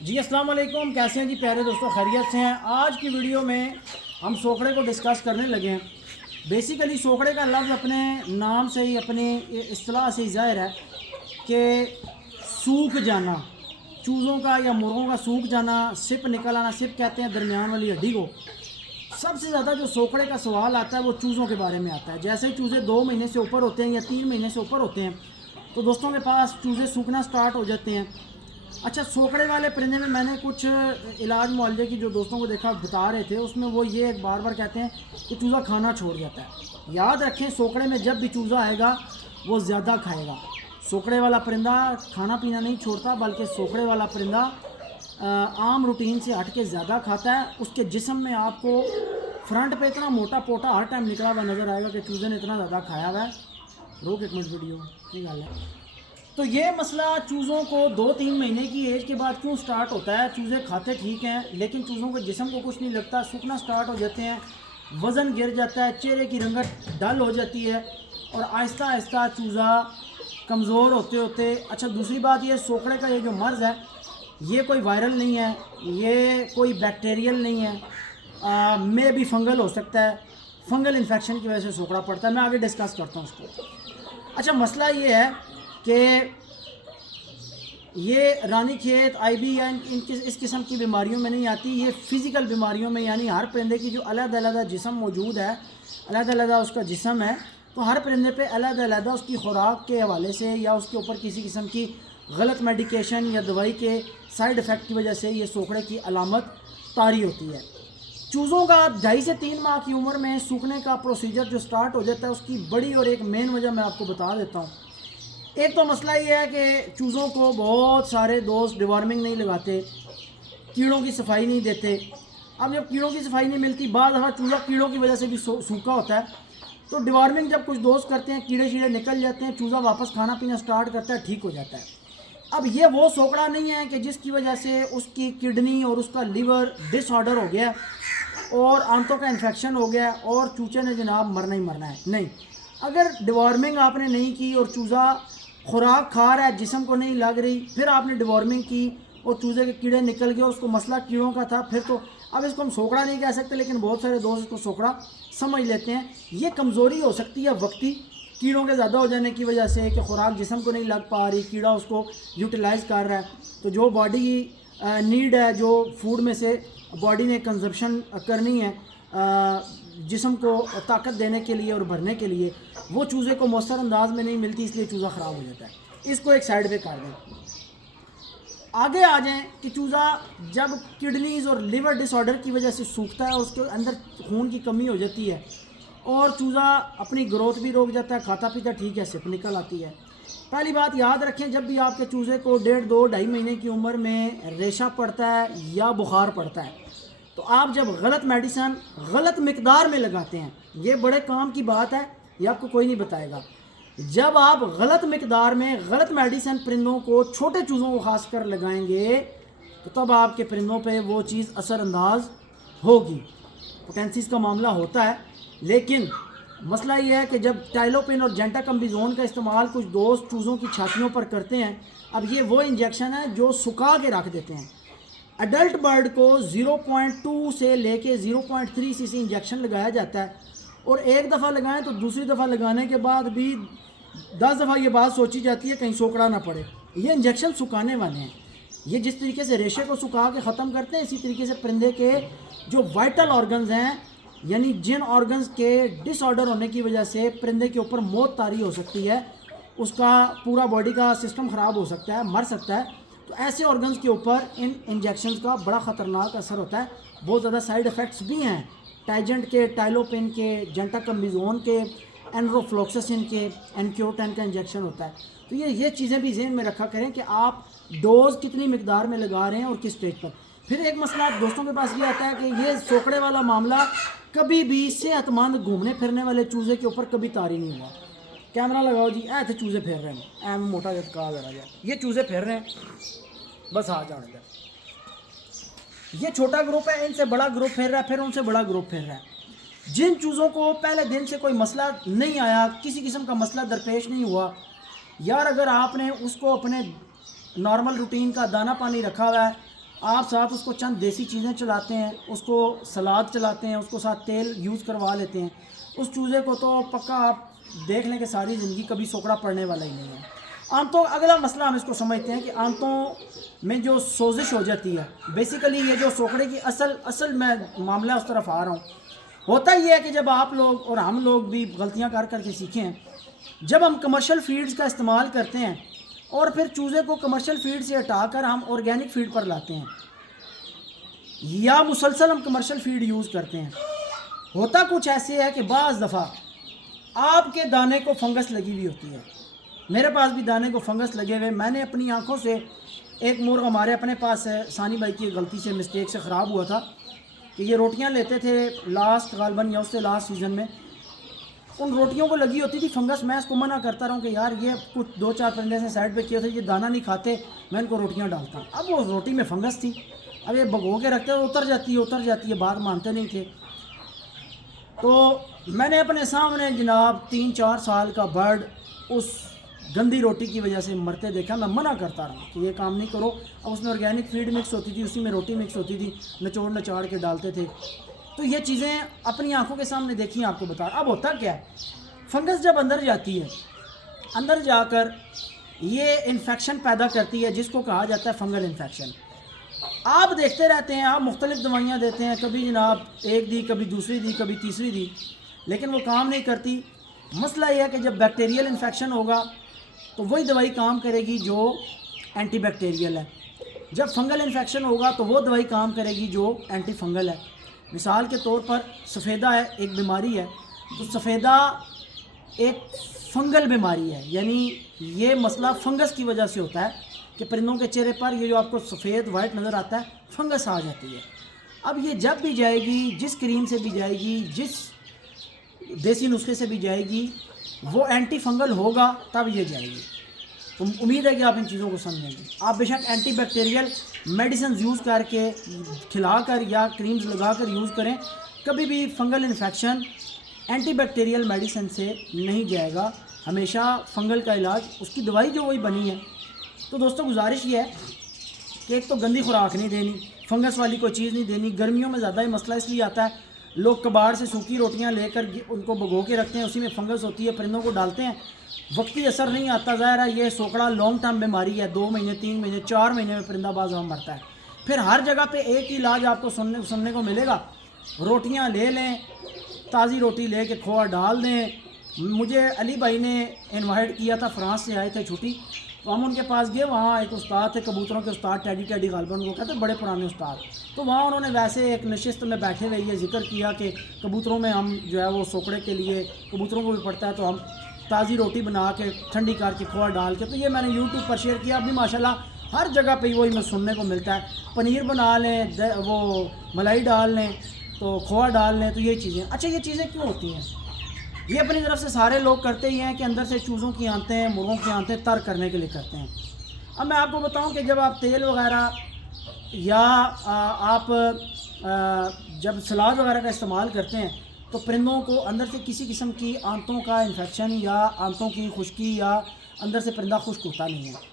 جی السلام علیکم، کیسے ہیں جی پیارے دوستوں؟ خیریت سے ہیں؟ آج کی ویڈیو میں ہم سوکڑے کو ڈسکس کرنے لگے ہیں۔ بیسیکلی سوکڑے کا لفظ اپنے نام سے ہی، اپنے اصطلاح سے ہی ظاہر ہے کہ سوکھ جانا، چوزوں کا یا مرغوں کا سوکھ جانا، سپ نکل آنا۔ سپ کہتے ہیں درمیان والی ہڈی کو۔ سب سے زیادہ جو سوکڑے کا سوال آتا ہے وہ چوزوں کے بارے میں آتا ہے۔ جیسے ہی چوزے 2 مہینے سے اوپر ہوتے ہیں یا 3 مہینے سے اوپر ہوتے ہیں تو دوستوں کے پاس چوزے سوکھنا سٹارٹ ہو جاتے ہیں۔ اچھا، سوکڑے والے پرندے میں نے کچھ علاج معالجے کی جو دوستوں کو دیکھا بتا رہے تھے، اس میں وہ یہ ایک بار کہتے ہیں کہ چوزہ کھانا چھوڑ جاتا ہے۔ یاد رکھیں، سوکڑے میں جب بھی چوزہ آئے گا وہ زیادہ کھائے گا۔ سوکڑے والا پرندہ کھانا پینا نہیں چھوڑتا، بلکہ سوکڑے والا پرندہ عام روٹین سے ہٹ کے زیادہ کھاتا ہے۔ اس کے جسم میں آپ کو فرنٹ پہ اتنا موٹا پوٹا ہر ٹائم نکلا ہوا نظر آئے گا کہ چوزے نے اتنا زیادہ کھایا ہوا ہے۔ روک ایک منٹ ویڈیو کی گل ہے۔ تو یہ مسئلہ چوزوں کو 2-3 مہینے کی ایج کے بعد کیوں سٹارٹ ہوتا ہے؟ چوزے کھاتے ٹھیک ہیں لیکن چوزوں کے جسم کو کچھ نہیں لگتا، سوکھنا سٹارٹ ہو جاتے ہیں، وزن گر جاتا ہے، چہرے کی رنگت ڈل ہو جاتی ہے اور آہستہ آہستہ چوزہ کمزور ہوتے ہوتے۔ اچھا، دوسری بات یہ، سوکڑے کا یہ جو مرض ہے یہ کوئی وائرل نہیں ہے، یہ کوئی بیکٹیریل نہیں ہے، میں بھی فنگل ہو سکتا ہے۔ فنگل انفیکشن کی وجہ سے سوکڑا پڑتا ہے، میں آگے ڈسکس کرتا ہوں اس کو۔ اچھا، مسئلہ یہ ہے کہ یہ رانی کھیت آئی بی یا اس قسم کی بیماریوں میں نہیں آتی، یہ فزیکل بیماریوں میں، یعنی ہر پرندے کی جو علیحدہ علیحدہ جسم موجود ہے، علیحدہ علیحدہ اس کا جسم ہے، تو ہر پرندے پہ علیحدہ علیحدہ اس کی خوراک کے حوالے سے یا اس کے اوپر کسی قسم کی غلط میڈیکیشن یا دوائی کے سائیڈ افیکٹ کی وجہ سے یہ سوکڑے کی علامت طاری ہوتی ہے۔ چوزوں کا 2.5 سے 3 ماہ کی عمر میں سوکھنے کا پروسیجر جو سٹارٹ ہو جاتا ہے، اس کی بڑی اور ایک مین وجہ میں آپ کو بتا دیتا ہوں۔ ایک تو مسئلہ یہ ہے کہ چوزوں کو بہت سارے دوست ڈیوارمنگ نہیں لگاتے، کیڑوں کی صفائی نہیں دیتے۔ اب جب کیڑوں کی صفائی نہیں ملتی، بعض دفعہ چوزہ کیڑوں کی وجہ سے بھی سوکھا ہوتا ہے، تو ڈیوارمنگ جب کچھ دوست کرتے ہیں، کیڑے شیڑے نکل جاتے ہیں، چوزہ واپس کھانا پینا سٹارٹ کرتا ہے، ٹھیک ہو جاتا ہے۔ اب یہ وہ سوکڑا نہیں ہے کہ جس کی وجہ سے اس کی کڈنی اور اس کا لیور ڈس آرڈر ہو گیا اور آنتوں کا انفیکشن ہو گیا اور چوچے نے جناب مرنا ہی مرنا ہے۔ نہیں، اگر ڈیوارمنگ آپ نے نہیں کی اور چوزہ خوراک کھا رہا ہے، جسم کو نہیں لگ رہی، پھر آپ نے ڈیوارمنگ کی اور چوزے کے کیڑے نکل گئے، اس کو مسئلہ کیڑوں کا تھا، پھر تو اب اس کو ہم سوکڑا نہیں کہہ سکتے، لیکن بہت سارے دوست اس کو سوکڑا سمجھ لیتے ہیں۔ یہ کمزوری ہو سکتی ہے وقتی، کیڑوں کے زیادہ ہو جانے کی وجہ سے کہ خوراک جسم کو نہیں لگ پا رہی، کیڑا اس کو یوٹیلائز کر رہا ہے، تو جو باڈی کی نیڈ ہے، جو فوڈ میں سے باڈی نے کنزمپشن کرنی ہے جسم کو طاقت دینے کے لیے اور بھرنے کے لیے، وہ چوزے کو مؤثر انداز میں نہیں ملتی، اس لیے چوزہ خراب ہو جاتا ہے۔ اس کو ایک سائیڈ پہ کر دیں۔ آگے آ جائیں کہ چوزہ جب کڈنیز اور لیور ڈس آرڈر کی وجہ سے سوکھتا ہے، اس کے اندر خون کی کمی ہو جاتی ہے اور چوزہ اپنی گروتھ بھی روک جاتا ہے، کھاتا پیتا ٹھیک ہے، سپ نکل آتی ہے۔ پہلی بات یاد رکھیں، جب بھی آپ کے چوزے کو 1.5، 2، 2.5 مہینے کی عمر میں ریشہ پڑتا ہے یا بخار پڑتا ہے، تو آپ جب غلط میڈیسن غلط مقدار میں لگاتے ہیں، یہ بڑے کام کی بات ہے، یہ آپ کو کوئی نہیں بتائے گا۔ جب آپ غلط مقدار میں غلط میڈیسن پرندوں کو، چھوٹے چوزوں کو خاص کر لگائیں گے، تو تب آپ کے پرندوں پہ وہ چیز اثر انداز ہوگی۔ پوٹینسیز کا معاملہ ہوتا ہے، لیکن مسئلہ یہ ہے کہ جب ٹائلوپین اور جینٹاکمبیزون کا استعمال کچھ دوست چوزوں کی چھاتیوں پر کرتے ہیں، اب یہ وہ انجیکشن ہے جو سکھا کے رکھ دیتے ہیں۔ ایڈلٹ برڈ کو 0.2 سے لے کے 0.3 cc انجیکشن لگایا جاتا ہے، اور ایک دفعہ لگائیں تو دوسری دفعہ لگانے کے بعد بھی 10 دفعہ یہ بات سوچی جاتی ہے کہیں سوکڑا نہ پڑے۔ یہ انجیکشن سکھانے والے ہیں۔ یہ جس طریقے سے ریشے کو سکھا کے ختم کرتے ہیں، اسی طریقے سے پرندے کے جو وائٹل آرگنز ہیں، یعنی جن آرگنز کے ڈس آرڈر ہونے کی وجہ سے پرندے کے اوپر موت طاری ہو سکتی ہے، اس کا پورا باڈی کا سسٹم خراب ہو سکتا ہے، مر سکتا ہے، تو ایسے آرگنز کے اوپر ان انجیکشنز کا بڑا خطرناک اثر ہوتا ہے۔ بہت زیادہ سائیڈ افیکٹس بھی ہیں، ٹائجنٹ کے، ٹائلوپین کے، جینٹاکمبیزون کے، اینروفلوکسسن کے، انکیوٹین کا انجیکشن ہوتا ہے۔ تو یہ چیزیں بھی ذہن میں رکھا کریں کہ آپ ڈوز کتنی مقدار میں لگا رہے ہیں اور کس اسٹیج پر۔ پھر ایک مسئلہ دوستوں کے پاس یہ آتا ہے کہ یہ سوکڑے والا معاملہ کبھی بھی صحت مند گھومنے پھرنے والے چوزے کے اوپر کبھی طاری نہیں ہوا۔ کیمرہ لگاؤ جی، تھے چوزے پھیر رہے ہیں، موٹا کا ذرا جائے، یہ چوزے پھیر رہے ہیں، بس آ جانے دیں۔ یہ چھوٹا گروپ ہے، ان سے بڑا گروپ پھیر رہا ہے، پھر ان سے بڑا گروپ پھیر رہا ہے۔ جن چوزوں کو پہلے دن سے کوئی مسئلہ نہیں آیا، کسی قسم کا مسئلہ درپیش نہیں ہوا، یار اگر آپ نے اس کو اپنے نارمل روٹین کا دانہ پانی رکھا ہوا ہے، آپ ساتھ اس کو چند دیسی چیزیں چلاتے ہیں، اس کو سلاد چلاتے ہیں، اس کو ساتھ تیل یوز کروا لیتے ہیں، اس چوزے کو تو پکا آپ دیکھ لیں کہ ساری زندگی کبھی سوکڑا پڑنے والا ہی نہیں ہے۔ آنتوں اگلا مسئلہ ہم اس کو سمجھتے ہیں کہ آنتوں میں جو سوزش ہو جاتی ہے، بیسیکلی یہ جو سوکڑے کی اصل میں معاملہ اس طرف آ رہا ہوں، ہوتا یہ ہے کہ جب آپ لوگ اور ہم لوگ بھی غلطیاں کر کر کے سیکھیں ہیں، جب ہم کمرشل فیڈز کا استعمال کرتے ہیں اور پھر چوزے کو کمرشل فیڈ سے ہٹا کر ہم آرگینک فیڈ پر لاتے ہیں یا مسلسل ہم کمرشل فیڈ یوز کرتے ہیں، ہوتا کچھ ایسے ہے کہ بعض دفعہ آپ کے دانے کو فنگس لگی ہوئی ہوتی ہے۔ میرے پاس بھی دانے کو فنگس لگے ہوئے، میں نے اپنی آنکھوں سے ایک مرغ ہمارے اپنے پاس ہے، ثانی بھائی کی غلطی سے مسٹیک سے خراب ہوا تھا کہ یہ روٹیاں لیتے تھے لاسٹ غالباً یا اس سے لاسٹ سیزن میں، ان روٹیوں کو لگی ہوتی تھی فنگس۔ میں اس کو منع کرتا رہا ہوں کہ یار یہ کچھ 2-4 پرندے سے سائڈ پہ کیے تھے، یہ دانہ نہیں کھاتے، میں ان کو روٹیاں ڈالتا ہوں۔ اب وہ روٹی میں فنگس تھی، اب یہ بھگو کے رکھتے ہیں، اتر جاتی ہے، بات مانتے نہیں تھے۔ تو میں نے اپنے سامنے جناب 3-4 سال کا برڈ اس گندی روٹی کی وجہ سے مرتے دیکھا۔ میں منع کرتا رہا کہ یہ کام نہیں کرو۔ اب اس میں آرگینک فیڈ مکس ہوتی تھی، اسی میں روٹی مکس ہوتی تھی، نچوڑ کے ڈالتے تھے۔ تو یہ چیزیں اپنی آنکھوں کے سامنے دیکھی، آپ کو بتا رہا۔ اب ہوتا کیا ہے، فنگس جب اندر جاتی ہے، اندر جا کر یہ انفیکشن پیدا کرتی ہے جس کو کہا جاتا ہے فنگل انفیکشن۔ آپ دیکھتے رہتے ہیں، آپ مختلف دوائیاں دیتے ہیں، کبھی جناب ایک دی، کبھی دوسری دی، کبھی تیسری دی، لیکن وہ کام نہیں کرتی۔ مسئلہ یہ ہے کہ جب بیکٹیریل انفیکشن ہوگا تو وہی دوائی کام کرے گی جو اینٹی بیکٹیریل ہے، جب فنگل انفیکشن ہوگا تو وہ دوائی کام کرے گی جو اینٹی فنگل ہے۔ مثال کے طور پر سفیدہ ہے، ایک بیماری ہے، تو سفیدہ ایک فنگل بیماری ہے، یعنی یہ مسئلہ فنگس کی وجہ سے ہوتا ہے کہ پرندوں کے چہرے پر یہ جو آپ کو سفید وائٹ نظر آتا ہے، فنگس آ جاتی ہے۔ اب یہ جب بھی جائے گی، جس کریم سے بھی جائے گی، جس دیسی نسخے سے بھی جائے گی، وہ اینٹی فنگل ہوگا تب یہ جائے گی۔ تو امید ہے کہ آپ ان چیزوں کو سمجھیں گے۔ آپ بے شک اینٹی بیکٹیریل میڈیسنز یوز کر کے، کھلا کر یا کریمز لگا کر یوز کریں، کبھی بھی fungal infection anti bacterial medicine سے نہیں جائے گا۔ ہمیشہ فنگل کا علاج، اس کی دوائی جو وہی بنی ہے۔ تو دوستوں گزارش یہ ہے کہ ایک تو گندی خوراک نہیں دینی، فنگس والی کوئی چیز نہیں دینی۔ گرمیوں میں زیادہ ہی مسئلہ اس لیے آتا ہے، لوگ کباڑ سے سوکھی روٹیاں لے کر ان کو بھگو کے رکھتے ہیں، اسی میں فنگس ہوتی ہے، پرندوں کو ڈالتے ہیں، وقتی اثر نہیں آتا۔ ظاہر ہے یہ سوکڑا لانگ ٹرم بیماری ہے، 2 مہینے 3 مہینے 4 مہینے میں پرندہ باز مرتا ہے۔ پھر ہر جگہ پہ ایک ہی علاج آپ کو سننے کو ملے گا، روٹیاں لے لیں، تازی روٹی لے کے کھویا ڈال دیں۔ مجھے علی بھائی نے انوائٹ کیا تھا، فرانس سے آئے تھے چھٹی، تو ہم ان کے پاس گئے، وہاں ایک استاد تھے کبوتروں کے استاد، ٹیڈی غالباً وہ کہتے ہیں، بڑے پرانے استاد۔ تو وہاں انہوں نے ویسے ایک نشست میں بیٹھے ہوئے یہ ذکر کیا کہ کبوتروں میں ہم جو ہے وہ سوکڑے کے لیے کبوتروں کو بھی پڑتا ہے، تو ہم تازی روٹی بنا کے ٹھنڈی کر کے کھویا ڈال کے، تو یہ میں نے یوٹیوب پر شیئر کیا۔ ابھی ماشاءاللہ ہر جگہ پہ وہی میں سننے کو ملتا ہے، پنیر بنا لیں، وہ ملائی ڈال لیں، تو کھویا ڈال لیں، تو یہ چیزیں۔ اچھا یہ چیزیں کیوں ہوتی ہیں؟ یہ اپنی طرف سے سارے لوگ کرتے ہی ہیں کہ اندر سے چوزوں کی آنتیں، مرغوں کی آنتیں تر کرنے کے لیے کرتے ہیں۔ اب میں آپ کو بتاؤں کہ جب آپ تیل وغیرہ یا آپ جب سلاد وغیرہ کا استعمال کرتے ہیں تو پرندوں کو اندر سے کسی قسم کی آنتوں کا انفیکشن یا آنتوں کی خشکی یا اندر سے پرندہ خشک ہوتا نہیں ہے۔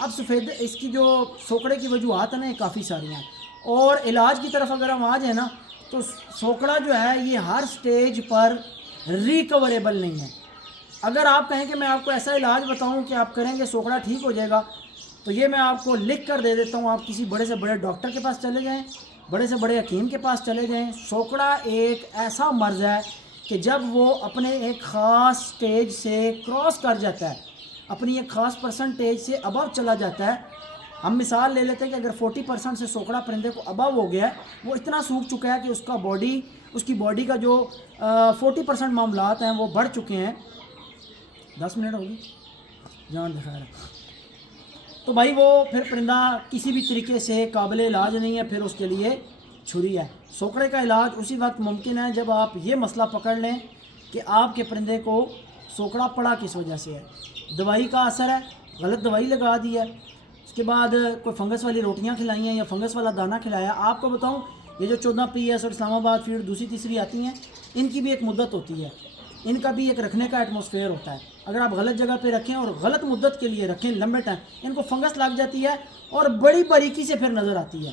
اب سفید اس کی جو سوکڑے کی وجوہات ہیں نا، یہ کافی ساری ہیں، اور علاج کی طرف اگر ہم آ جائیں نا تو سوکڑا جو ہے یہ ہر سٹیج پر ریکوریبل نہیں ہے۔ اگر آپ کہیں کہ میں آپ کو ایسا علاج بتاؤں کہ آپ کریں گے سوکڑا ٹھیک ہو جائے گا، تو یہ میں آپ کو لکھ کر دے دیتا ہوں، آپ کسی بڑے سے بڑے ڈاکٹر کے پاس چلے جائیں، بڑے سے بڑے حکیم کے پاس چلے جائیں۔ سوکڑا ایک ایسا مرض ہے کہ جب وہ اپنے ایک خاص سٹیج سے کراس کر جاتا ہے، اپنی ایک خاص پرسنٹیج سے ابو چلا جاتا ہے، ہم مثال لے لیتے ہیں کہ اگر 40% سے سوکڑا پرندے کو ابو ہو گیا ہے، وہ اتنا سوکھ چکا ہے کہ اس کی باڈی کا جو 40% معاملات ہیں وہ بڑھ چکے ہیں۔ 10 منٹ ہوگی جان دکھا رہا، تو بھائی وہ پھر پرندہ کسی بھی طریقے سے قابل علاج نہیں ہے، پھر اس کے لیے چھری ہے۔ سوکڑے کا علاج اسی وقت ممکن ہے جب آپ یہ مسئلہ پکڑ لیں کہ آپ کے پرندے کو سوکڑا پڑا کس وجہ سے ہے۔ دوائی کا اثر ہے، غلط دوائی لگا دی ہے، اس کے بعد کوئی فنگس والی روٹیاں کھلائی ہیں یا فنگس والا دانہ کھلایا۔ آپ کو بتاؤں یہ جو 14 PS اور اسلام آباد فیڈ دوسری تیسری آتی ہیں، ان کی بھی ایک مدت ہوتی ہے، ان کا بھی ایک رکھنے کا ایٹماسفیئر ہوتا ہے۔ اگر آپ غلط جگہ پہ رکھیں اور غلط مدت کے لیے رکھیں، لمبے ٹائم، ان کو فنگس لگ جاتی ہے اور بڑی باریکی سے پھر نظر آتی ہے۔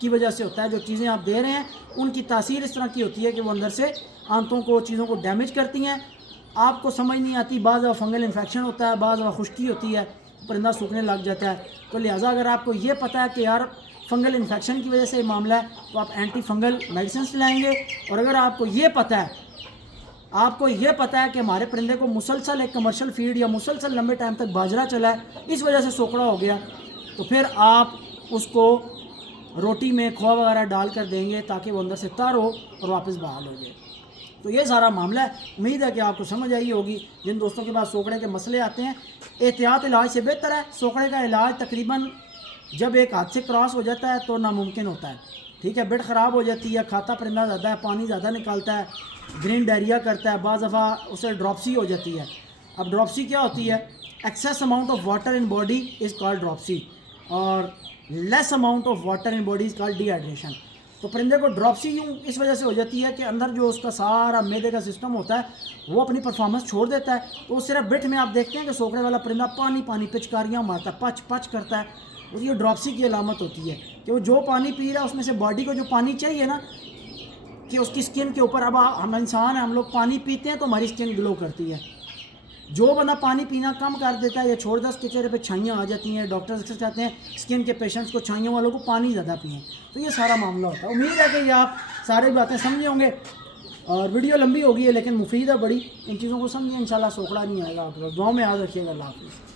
کی وجہ سے ہوتا ہے. جو چیزیں آپ دے رہے ہیں ان کی تاثیر اس طرح کی ہوتی ہے کہ وہ اندر سے آنتوں کو چیزوں کو ڈیمیج کرتی ہیں. آپ کو سمجھ نہیں آتی, بعض دفعہ فنگل انفیکشن ہوتا ہے, بعض دفعہ خشکی ہوتی ہے, پرندہ سوکھنے لگ جاتا ہے. تو لہٰذا اگر آپ کو یہ پتہ ہے کہ یار فنگل انفیکشن کی وجہ سے یہ معاملہ ہے تو آپ اینٹی فنگل میڈیسنس لائیں گے. اور اگر آپ کو یہ پتہ ہے کہ ہمارے پرندے کو مسلسل ایک کمرشل فیڈ یا مسلسل لمبے ٹائم تک باجرہ چلا ہے, اس وجہ سے سوکڑا ہو گیا, تو پھر آپ اس کو روٹی میں کھووا وغیرہ ڈال کر دیں گے تاکہ وہ اندر سے تر ہو اور واپس بحال ہو جائے. تو یہ سارا معاملہ ہے. امید ہے کہ آپ کو سمجھ آئی ہوگی. جن دوستوں کے پاس سوکڑے کے مسئلے آتے ہیں, احتیاط علاج سے بہتر ہے. سوکڑے کا علاج تقریباً جب ایک ہاتھ سے کراس ہو جاتا ہے تو ناممکن ہوتا ہے. ٹھیک ہے, بیڈ خراب ہو جاتی ہے, کھاتا پرندہ زیادہ ہے, پانی زیادہ نکالتا ہے, گرین ڈائریا کرتا ہے, بعض دفعہ اسے ڈراپسی ہو جاتی ہے. اب ڈراپسی کیا ہوتی ہے؟ Excess amount of water in body is called dropsy, اور less amount of water in body is called dehydration. تو پرندے کو ڈراپسی یوں اس وجہ سے ہو جاتی ہے کہ اندر جو اس کا سارا میدے کا سسٹم ہوتا ہے وہ اپنی پرفارمنس چھوڑ دیتا ہے. تو اس صرف بٹ میں آپ دیکھتے ہیں کہ سوکڑے والا پرندہ پانی پچکاریاں مارتا ہے, پچ پچ کرتا ہے. یہ ڈراپسی کی علامت ہوتی ہے کہ وہ جو پانی پی رہا ہے اس میں سے باڈی کو جو پانی چاہیے نا کہ اس کی سکن کے اوپر, اب ہم انسان ہیں, ہم لوگ پانی پیتے ہیں تو ہماری سکن گلو کرتی ہے. جو بندہ پانی پینا کم کر دیتا ہے یا چھوڑ دے اس کے چہرے پہ چھائیاں آ جاتی ہیں. ڈاکٹرز اکثر کہتے ہیں سکن کے پیشنٹس کو, چھائیوں والوں کو پانی زیادہ پئیں. تو یہ سارا معاملہ ہوتا ہے. امید ہے کہ یہ آپ ساری باتیں سمجھے ہوں گے, اور ویڈیو لمبی ہوگی ہے لیکن مفید ہے بڑی. ان چیزوں کو سمجھیں, انشاءاللہ سوکڑا نہیں آئے گا. آپ لوگ دعاؤں میں یاد رکھیے گا. اللہ حافظ.